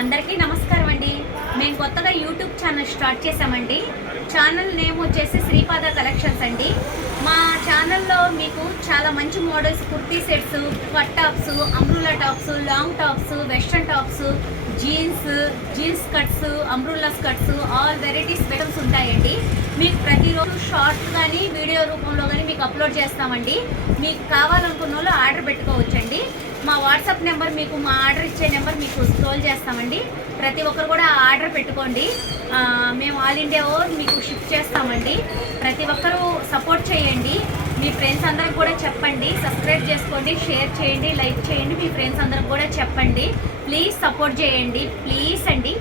అందరికీ నమస్కారం అండి. మేము కొత్తగా యూట్యూబ్ ఛానల్ స్టార్ట్ చేసామండి. ఛానల్ నేమ్ వచ్చేసి శ్రీపాద కలెక్షన్స్ అండి. మా ఛానల్లో మీకు చాలా మంచి models, kurti sets, cut tops, అంబ్రుల్లా tops, long tops, western tops, jeans cuts, అంబ్రుల్లా cuts, all varieties items ఉంటాయండి. మీకు ప్రతిరోజు షార్ట్స్ కానీ వీడియో రూపంలో కానీ మీకు అప్లోడ్ చేస్తామండి. మీకు కావాలనుకున్న వాళ్ళు ఆర్డర్ పెట్టుకోవచ్చండి. మా వాట్సాప్ నెంబర్ మీకు మా ఆర్డర్ ఇచ్చే నెంబర్ మీకు స్క్రోల్ చేస్తామండి. ప్రతి ఒక్కరు కూడా ఆర్డర్ పెట్టుకోండి. మేము ఆల్ ఇండియా మీకు షిఫ్ట్ చేస్తామండి. ప్రతి ఒక్కరూ సపోర్ట్ చేయండి. మీ ఫ్రెండ్స్ అందరికి కూడా చెప్పండి. సబ్స్క్రైబ్ చేసుకోండి, షేర్ చేయండి, లైక్ చేయండి. మీ ఫ్రెండ్స్ అందరికి కూడా చెప్పండి. ప్లీజ్ సపోర్ట్ చేయండి, ప్లీజ్ అండి.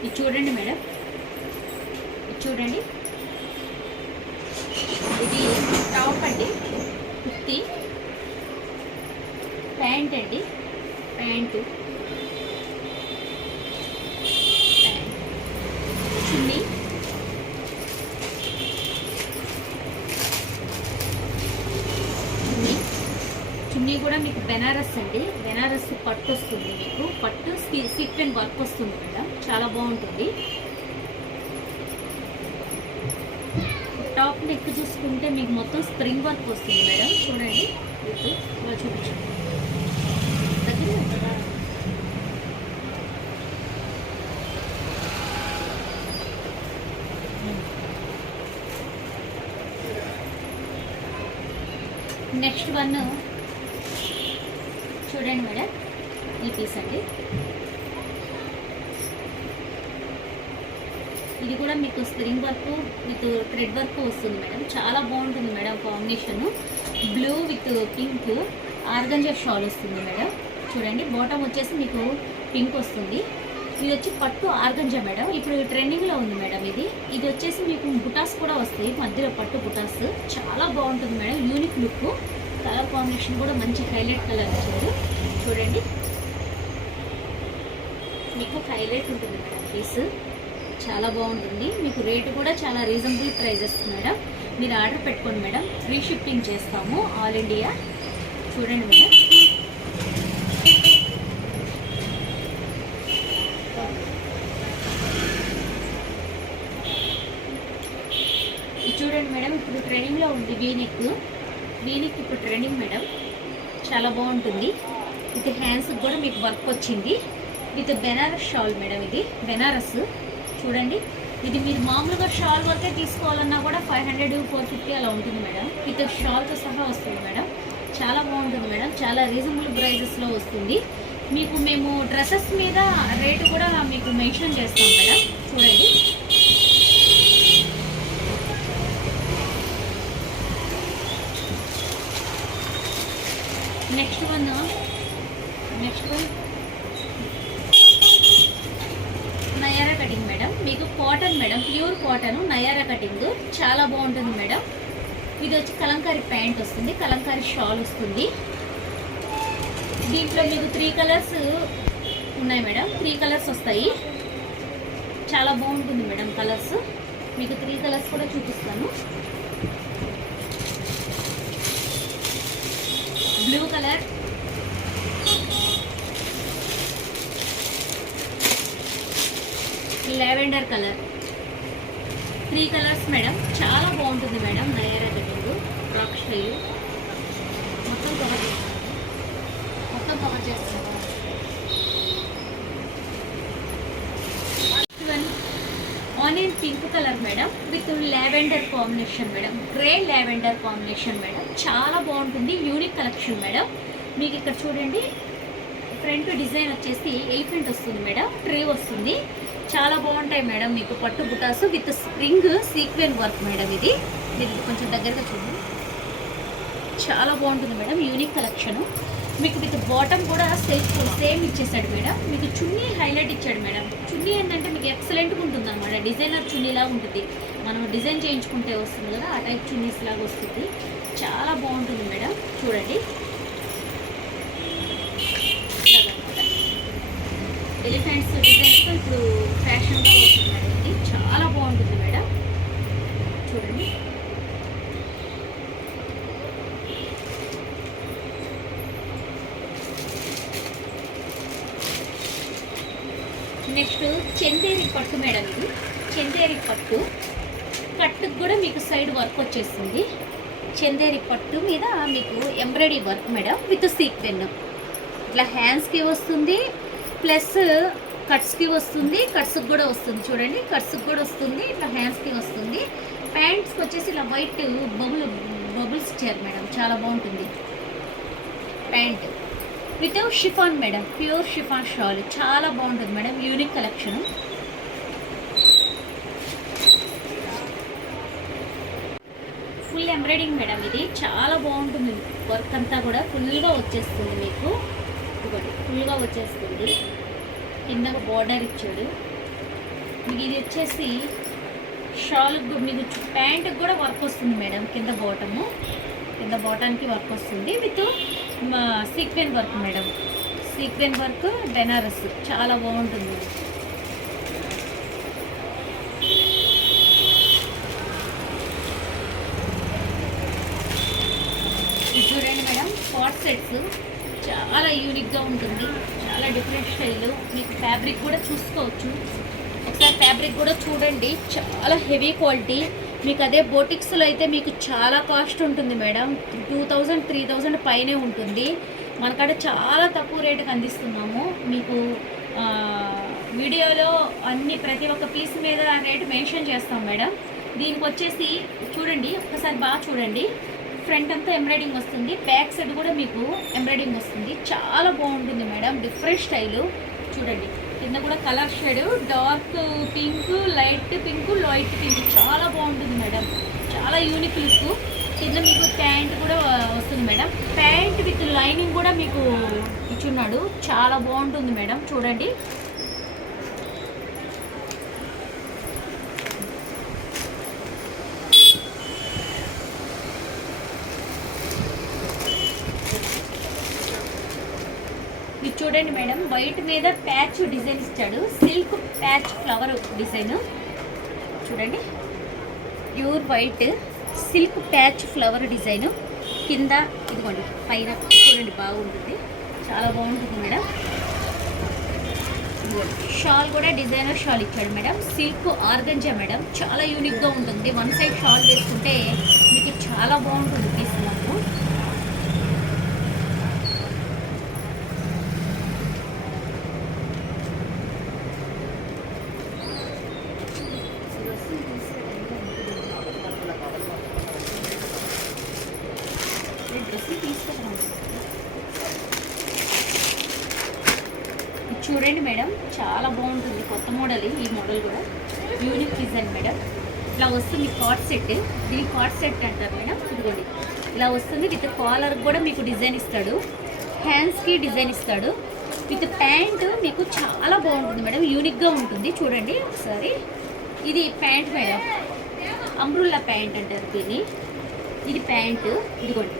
ఇది చూడండి మేడం, ఇది చూడండి. ఇది టాప్ అండి, కుర్తీ, ప్యాంట్ అండి, ప్యాంటు, చున్నీ, చున్నీ కూడా మీకు బెనారస్ అండి. బెనారస్ పట్టు వస్తుంది, మీకు పట్టు సీక్వెన్ వర్క్ వస్తుంది మేడం, చాలా బాగుంటుంది. టాప్ నెక్ చూసుకుంటే మీకు మొత్తం స్ప్రింగ్ వర్క్ వస్తుంది మేడం. చూడండి, ఇలా చూపించండి. నెక్స్ట్ వన్ చూడండి మేడం, ఈ పీస్ అండి. ఇది కూడా మీకు spring work with thread work వస్తుంది మేడం, చాలా బాగుంటుంది madam. Combination blue with pink organza shawl వస్తుంది మేడం. చూడండి, బాటమ్ వచ్చేసి మీకు పింక్ వస్తుంది. ఇది వచ్చి పట్టు ఆర్గంజా మేడం, ఇప్పుడు ట్రెండింగ్లో ఉంది మేడం. ఇది వచ్చేసి మీకు బుటాస్ కూడా వస్తాయి, మధ్యలో పట్టు బుటాస్, చాలా బాగుంటుంది madam. Unique look, colour combination కూడా మంచి హైలైట్ కలర్ ఇచ్చారు. చూడండి, మీకు హైలైట్ ఉంటుంది మేడం పీస్, చాలా బాగుంటుంది. మీకు రేటు కూడా చాలా రీజనబుల్ ప్రైజెస్ మేడం. మీరు ఆర్డర్ పెట్టుకోండి మేడం, ఫ్రీ షిప్పింగ్ చేస్తాము ఆల్ ఇండియా. చూడండి మేడం, ఇది చూడండి మేడం. ఇప్పుడు ట్రెండింగ్లో ఉంది వీనెక్ ఇప్పుడు ట్రెండింగ్ మేడం, చాలా బాగుంటుంది. విత్ హ్యాండ్స్కి కూడా మీకు వర్క్ వచ్చింది, విత్ బెనారస్ షాల్ మేడం. ఇది బెనారస్. చూడండి, ఇది మీరు మామూలుగా షాల్ వర్కే తీసుకోవాలన్నా కూడా 500, 450 అలా ఉంటుంది మేడం. విత్ షాల్తో సహా వస్తుంది మేడం, చాలా బాగుంటుంది మేడం. చాలా రీజనబుల్ ప్రైజెస్లో వస్తుంది మీకు. మేము డ్రెస్సెస్ మీద రేటు కూడా మీకు మెన్షన్ చేస్తాం మేడం. చూడండి, next one Nayra cutting madam. మీకు cotton madam, pure cotton Nayra cutting, చాలా బాగుంటుంది మేడం. ఇది వచ్చి కలంకారీ ప్యాంట్ వస్తుంది, కలంకారీ షాల్ వస్తుంది. దీంట్లో మీకు 3 కలర్స్ ఉన్నాయి మేడం, 3 కలర్స్ వస్తాయి. చాలా బాగుంటుంది మేడం కలర్స్. మీకు 3 కలర్స్ కూడా చూపిస్తాను. Blue colour, lavender colour, 3 colours madam, చాలా బాగుంటుంది madam. Nayra cutting, frock style, మొత్తం కవర్ చేస్తాను. Onion pink colour madam, with lavender combination madam, grey lavender combination madam, చాలా బాగుంటుంది. Unique collection madam. మీకు ఇక్కడ చూడండి, ఫ్రంట్ డిజైన్ వచ్చేసి ఎలిఫెంట్ వస్తుంది మేడం, ట్రీ వస్తుంది, చాలా బాగుంటాయి మేడం. మీకు పట్టు బుటాస్ with spring sequin work madam. ఇది మీరు కొంచెం దగ్గరగా చూడండి, చాలా బాగుంటుంది మేడం. Unique collection. మీకు విత్ బాటమ్ కూడా సేమ్ ఇచ్చేసాడు మేడం. మీకు చున్నీ హైలైట్ ఇచ్చాడు మేడం. చున్నీ ఏంటంటే మీకు ఎక్సలెంట్గా ఉంటుంది అనమాట, డిజైనర్ చున్నీలాగా ఉంటుంది. మనం డిజైన్ చేయించుకుంటే వస్తుంది కదా, ఆ టైప్ చున్నీస్ లాగా వస్తుంది, చాలా బాగుంటుంది మేడం. చూడండి, ఎలిఫెంట్స్ డిజైన్స్తో ఇప్పుడు ఫ్యాషన్గా వస్తుంది మేడం. ఇది చాలా బాగుంటుంది మేడం. చూడండి, నెక్స్ట్ చందేరి పట్టు మేడం, ఇది చందేరి పట్టు. కట్టుకు కూడా మీకు సైడ్ వర్క్ వచ్చేస్తుంది. చందేరి పట్టు మీద మీకు embroidery work madam with sequin. ఇట్లా హ్యాండ్స్కి వస్తుంది, ప్లస్ కట్స్కి వస్తుంది, కట్స్కి కూడా వస్తుంది. చూడండి, కట్స్కి కూడా వస్తుంది, ఇట్లా హ్యాండ్స్కి వస్తుంది. ప్యాంట్స్కి వచ్చేసి ఇలా వైట్ బబుల్స్ ఇచ్చారు మేడం, చాలా బాగుంటుంది. Pant with chiffon madam, pure chiffon shawl, చాలా బాగుంటుంది madam, unique collection. Full embroidering madam, ఇది చాలా బాగుంటుంది. వర్క్ అంతా కూడా ఫుల్గా వచ్చేస్తుంది మీకు, ఫుల్గా వచ్చేస్తుంది. కింద బోర్డర్ ఇచ్చాడు మీకు. ఇది వచ్చేసి షాల్ మీకు ప్యాంటుకి కూడా వర్క్ వస్తుంది మేడం. కింద బాటమ్కి వర్క్ వస్తుంది with sequin work madam. Sequin work Banaras, చాలా బాగుంటుంది. ఇది చూడండి మేడం, స్పాట్ సెట్స్ చాలా యూనిక్గా ఉంటుంది, చాలా డిఫరెంట్ స్టైల్. మీకు ఫ్యాబ్రిక్ కూడా చూసుకోవచ్చు, ఒకసారి ఫ్యాబ్రిక్ కూడా చూడండి, చాలా హెవీ క్వాలిటీ. మీకు అదే బోటిక్స్లో అయితే మీకు చాలా కాస్ట్ ఉంటుంది మేడం, 2000 3000 పైనే ఉంటుంది. మనకాడ చాలా తక్కువ రేటుకి అందిస్తున్నాము మీకు. వీడియోలో ప్రతి ఒక్క పీస్ మీద రేటు మెన్షన్ చేస్తాం మేడం. దీనికి వచ్చేసి చూడండి, ఒక్కసారి బాగా చూడండి. ఫ్రంట్ అంతా ఎంబ్రాయిడింగ్ వస్తుంది, బ్యాక్ సైడ్ కూడా మీకు ఎంబ్రాయిడింగ్ వస్తుంది, చాలా బాగుంటుంది మేడం, డిఫరెంట్ స్టైలు. చూడండి, కింద కూడా colour shade dark pink, light pink, light pink, చాలా బాగుంటుంది మేడం, చాలా యూనిక్ లుక్. కింద మీకు ప్యాంట్ కూడా వస్తుంది మేడం, ప్యాంట్ విత్ లైనింగ్ కూడా మీకు ఇచ్చున్నాడు, చాలా బాగుంటుంది మేడం. చూడండి, ఇది చూడండి మేడం, వైట్ మీద ప్యాచ్ డిజైన్ ఇచ్చాడు, సిల్క్ ప్యాచ్ ఫ్లవర్ డిజైన్. చూడండి, pure white silk patch flower design. కింద ఇదిగోండి, పైన చూడండి, బాగుంటుంది, చాలా బాగుంటుంది మేడం. షాల్ కూడా డిజైనర్ షాల్ ఇచ్చాడు మేడం, సిల్క్ ఆర్గంజా మేడం, చాలా యూనిక్గా ఉంటుంది. వన్ సైడ్ షాల్ వేసుకుంటే మీకు చాలా బాగుంటుంది తీసుకున్నాము. చూడండి మేడం, చాలా బాగుంటుంది, కొత్త మోడల్. ఈ మోడల్ కూడా యూనిక్ డిజైన్ మేడం. ఇలా వస్తుంది కార్డ్ సెట్, దీని కార్డ్ సెట్ అంటారు మేడం. ఇదిగోండి, ఇలా వస్తుంది విత్ కాలర్ కూడా మీకు డిజైన్ ఇస్తాడు, హ్యాండ్స్కి డిజైన్ ఇస్తాడు, విత్ ప్యాంట్ మీకు చాలా బాగుంటుంది మేడం, యూనిక్గా ఉంటుంది. చూడండి ఒకసారి, ఇది ప్యాంట్ మేడం, అంబ్రుల్లా ప్యాంట్ అంటారు దీన్ని. ఇది ప్యాంట్, ఇదిగోండి,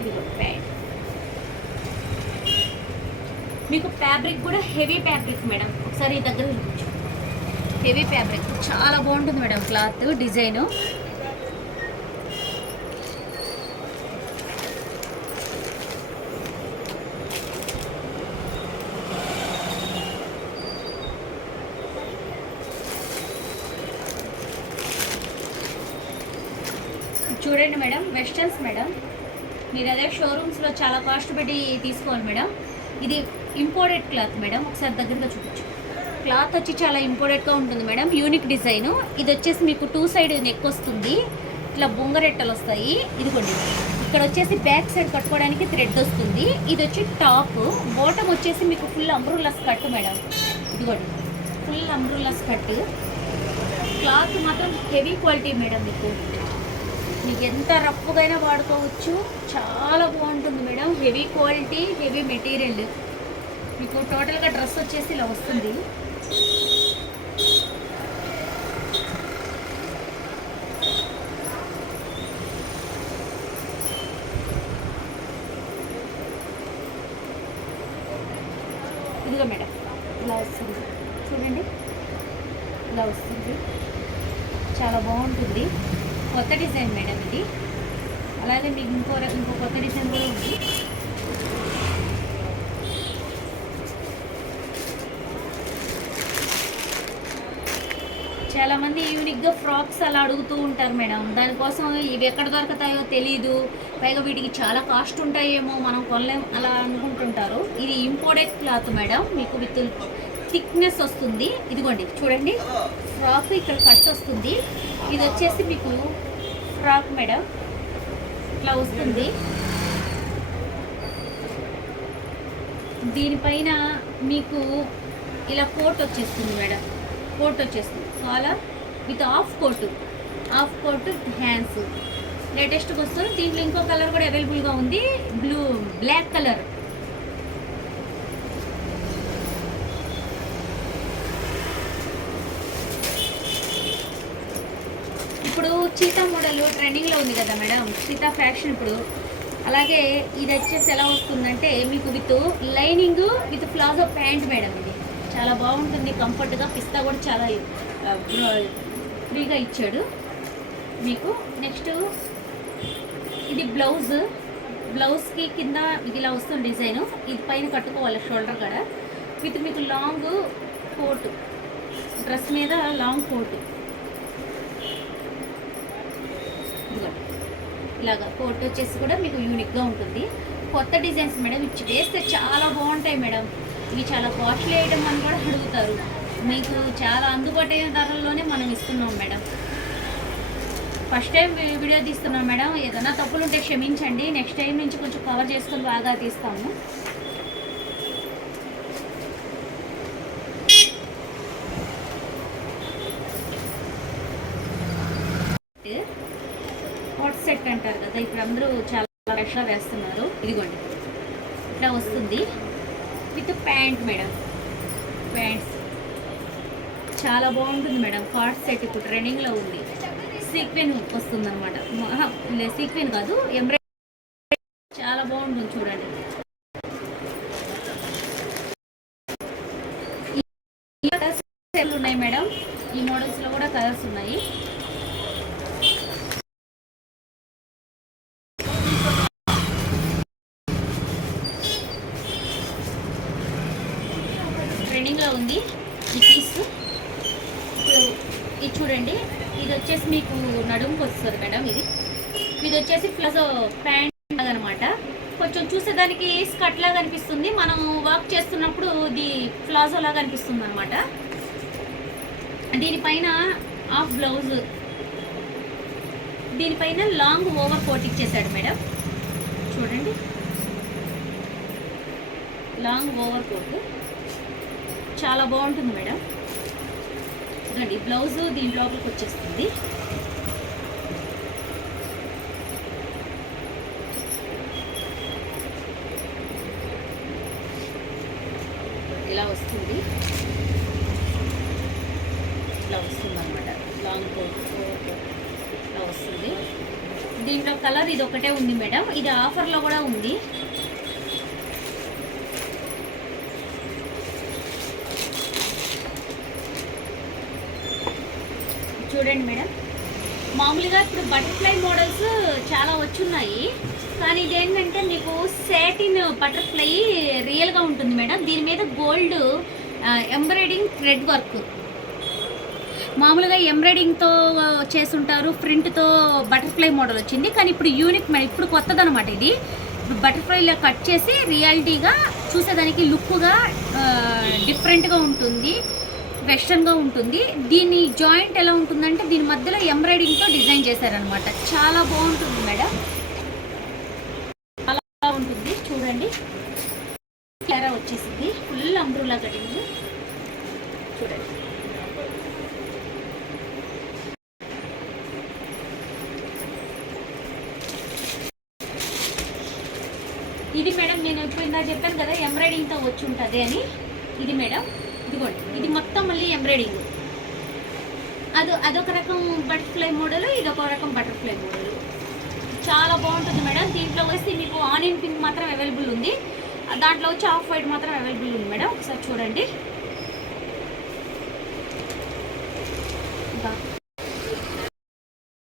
ఇదిగోండి ప్యాంట్. మీకు ఫ్యాబ్రిక్ కూడా హెవీ ఫ్యాబ్రిక్ మేడం, ఒకసారి ఈ దగ్గర చూపించు. హెవీ ఫ్యాబ్రిక్ చాలా బాగుంటుంది మేడం, క్లాత్ డిజైను. చూడండి మేడం, వెస్టర్న్స్ మేడం, మీరు అదే షోరూమ్స్లో చాలా కాస్ట్ పెట్టి తీసుకోవాలి మేడం. ఇది ఇంపోర్టెడ్ క్లాత్ మేడం, ఒకసారి దగ్గరగా చూపించు. క్లాత్ వచ్చి చాలా ఇంపోర్టెడ్గా ఉంటుంది మేడం, యూనిక్ డిజైను. ఇది వచ్చేసి మీకు 2 సైడ్ నెక్ వస్తుంది, ఇట్లా బొంగరెట్టలు వస్తాయి. ఇదిగోండి, ఇక్కడ వచ్చేసి బ్యాక్ సైడ్ కట్టుకోవడానికి థ్రెడ్ వస్తుంది. ఇది వచ్చి టాప్, బాటమ్ వచ్చేసి మీకు ఫుల్ అంబ్రుల్లా స్కర్ట్ మేడం. ఇదిగోండి, ఫుల్ అంబ్రుల్లా స్కర్ట్. క్లాత్ మాత్రం హెవీ క్వాలిటీ మేడం, మీకు ఎంత రఫ్గా అయినా వాడుకోవచ్చు, చాలా బాగుంటుంది madam, heavy quality, heavy material. మీకు టోటల్గా డ్రెస్ వచ్చేసి ఇలా వస్తుంది. ఇదిగో మేడం, ఇలా వస్తుంది, చూడండి, ఇలా వస్తుంది, చాలా బాగుంటుంది, కొత్త డిజైన్ మేడం ఇది. అలాగే మీకు ఇంకో కొత్త డిజైన్ కూడా ఉంది. బేసిక్గా ఫ్రాక్స్ అలా అడుగుతూ ఉంటారు మేడం. దానికోసం ఇవి ఎక్కడ దొరుకుతాయో తెలీదు, పైగా వీటికి చాలా కాస్ట్ ఉంటాయేమో, మనం కొనలేం అలా అనుకుంటుంటారు. ఇది ఇంపోర్టెడ్ క్లాత్ మేడం, మీకు విత్ థిక్నెస్ వస్తుంది. ఇదిగోండి చూడండి, ఫ్రాక్ ఇక్కడ కట్ వస్తుంది. ఇది వచ్చేసి మీకు ఫ్రాక్ మేడం, ఇట్లా వస్తుంది. దీనిపైన మీకు ఇలా కోట్ వచ్చేస్తుంది మేడం, కోట్ వచ్చేస్తుంది. Collar with half coat hands లేటెస్ట్గా వస్తుంది. దీంట్లో ఇంకో కలర్ కూడా అవైలబుల్గా ఉంది, బ్లాక్ కలర్. ఇప్పుడు చీతా మోడల్ ట్రెండింగ్లో ఉంది కదా మేడం, చీతా ఫ్యాషన్ ఇప్పుడు. అలాగే ఇది వచ్చేసి ఎలా వస్తుందంటే మీకు with lining with palazzo pant madam. ఇది చాలా బాగుంటుంది, కంఫర్ట్గా. పిస్తా కూడా చాలా ఫ్రీగా ఇచ్చాడు మీకు. నెక్స్ట్ ఇది బ్లౌజ్కి కింద ఇది ఇలా వస్తుంది డిజైన్. ఇది పైన కట్టుకోవాలి షోల్డర్ కాడ, విత్ మీకు లాంగ్ కోట్, డ్రెస్ మీద లాంగ్ కోట్. ఇలాగా కోట్ వచ్చేసి కూడా మీకు యూనిక్గా ఉంటుంది. కొత్త డిజైన్స్ మేడం, ఇచ్చి వేస్తే చాలా బాగుంటాయి మేడం. ఇవి చాలా కాస్ట్లీ ఐటమ్ అని కూడా అడుగుతారు. మీకు చాలా అందుబాటు అయిన ధరల్లోనే మనం ఇస్తున్నాం మేడం. ఫస్ట్ టైం వీడియో తీస్తున్నాం మేడం, ఏదైనా తప్పులు ఉంటే క్షమించండి. నెక్స్ట్ టైం నుంచి కొంచెం కవర్ చేసుకొని బాగా తీస్తాము. హాట్ సెట్ అంటారు కదా, ఇప్పుడు అందరూ చాలా రష్గా వేస్తున్నారు. ఇదిగోండి ఇట్లా వస్తుంది విత్ ప్యాంట్ మేడం. ప్యాంట్స్ చాలా బాగుంటుంది మేడం. హాట్ సెట్ ఇప్పుడు ట్రెండింగ్లో ఉంది. సీక్వెన్ వస్తుంది అనమాట, సీక్వెన్ కాదు, ఎంబ్రాయిడరీ. చాలా బాగుంటుంది చూడండి. కలర్స్ ఉన్నాయి మేడం, ఈ మోడల్స్లో కూడా కలర్స్ ఉన్నాయి. ట్రెండింగ్లో ఉంది ఈ పీస్. ఇప్పుడు ఇది చూడండి, ఇది వచ్చేసి మీకు నడుముకి వస్తుంది మేడం. ఇది వచ్చేసి ప్లస్ ప్యాంట్ అనమాట. కొంచెం చూసేదానికి స్కర్ట్ లాగా అనిపిస్తుంది, మనం వాక్ చేస్తున్నప్పుడు ఇది ప్లాజో లాగా అనిపిస్తుంది అనమాట. దీనిపైన హాఫ్ బ్లౌజ్, దీనిపైన లాంగ్ ఓవర్ కోట్ ఇచ్చేసాడు మేడం. చూడండి, లాంగ్ ఓవర్ కోట్ చాలా బాగుంటుంది మేడం. ఇదండి బ్లౌజ్, దీని లోపలికి వచ్చేస్తుంది. ఇలా వస్తుంది, ఇట్లా వస్తుంది అనమాట. లాంగ్ కోట్ ఇట్లా వస్తుంది. దీంట్లో కలర్ ఇది ఒకటే ఉంది మేడం, ఇది ఆఫర్లో కూడా ఉంది. చూడండి మేడం, మామూలుగా ఇప్పుడు బటర్ఫ్లై మోడల్స్ చాలా వచ్చున్నాయి, కానీ ఇదేంటంటే మీకు సాటిన్ బటర్ఫ్లై రియల్గా ఉంటుంది మేడం. దీని మీద గోల్డ్ ఎంబ్రాయిడింగ్ థ్రెడ్ వర్క్. మామూలుగా ఎంబ్రాయిడింగ్తో చేసుంటారు, ప్రింట్తో బటర్ఫ్లై మోడల్ వచ్చింది. కానీ ఇప్పుడు యూనిక్ మేడం, ఇప్పుడు కొత్తదనమాట ఇది. ఇప్పుడు బటర్ఫ్లైలో కట్ చేసి రియాలిటీగా చూసేదానికి లుక్గా డిఫరెంట్గా ఉంటుంది, వెస్టర్న్గా ఉంటుంది. దీని జాయింట్ ఎలా ఉంటుందంటే దీని మధ్యలో ఎంబ్రాయిడింగ్తో డిజైన్ చేశారనమాట. చాలా బాగుంటుంది మేడం, అలా ఉంటుంది. చూడండి, క్లారా వచ్చేసింది, ఫుల్ అంబ్రూలా కటింగ్. చూడండి, ఇది మేడం నేను ఇప్పుడు ఇందా చెప్పాను కదా ఎంబ్రాయిడింగ్తో వచ్చి ఉంటుంది అని. ఇది మేడం, ఇదిగోండి, ఇది మొత్తం మళ్ళీ ఎంబ్రాయిడింగ్. అదొక రకం బటర్ఫ్లై మోడల్, ఇదొక రకం బటర్ఫ్లై మోడల్. చాలా బాగుంటుంది మేడం. దీంట్లో వచ్చి మీకు ఆనియన్ పింక్ మాత్రం అవైలబుల్ ఉంది, దాంట్లో వచ్చి ఆఫ్ వైట్ మాత్రం అవైలబుల్ ఉంది మేడం. ఒకసారి చూడండి.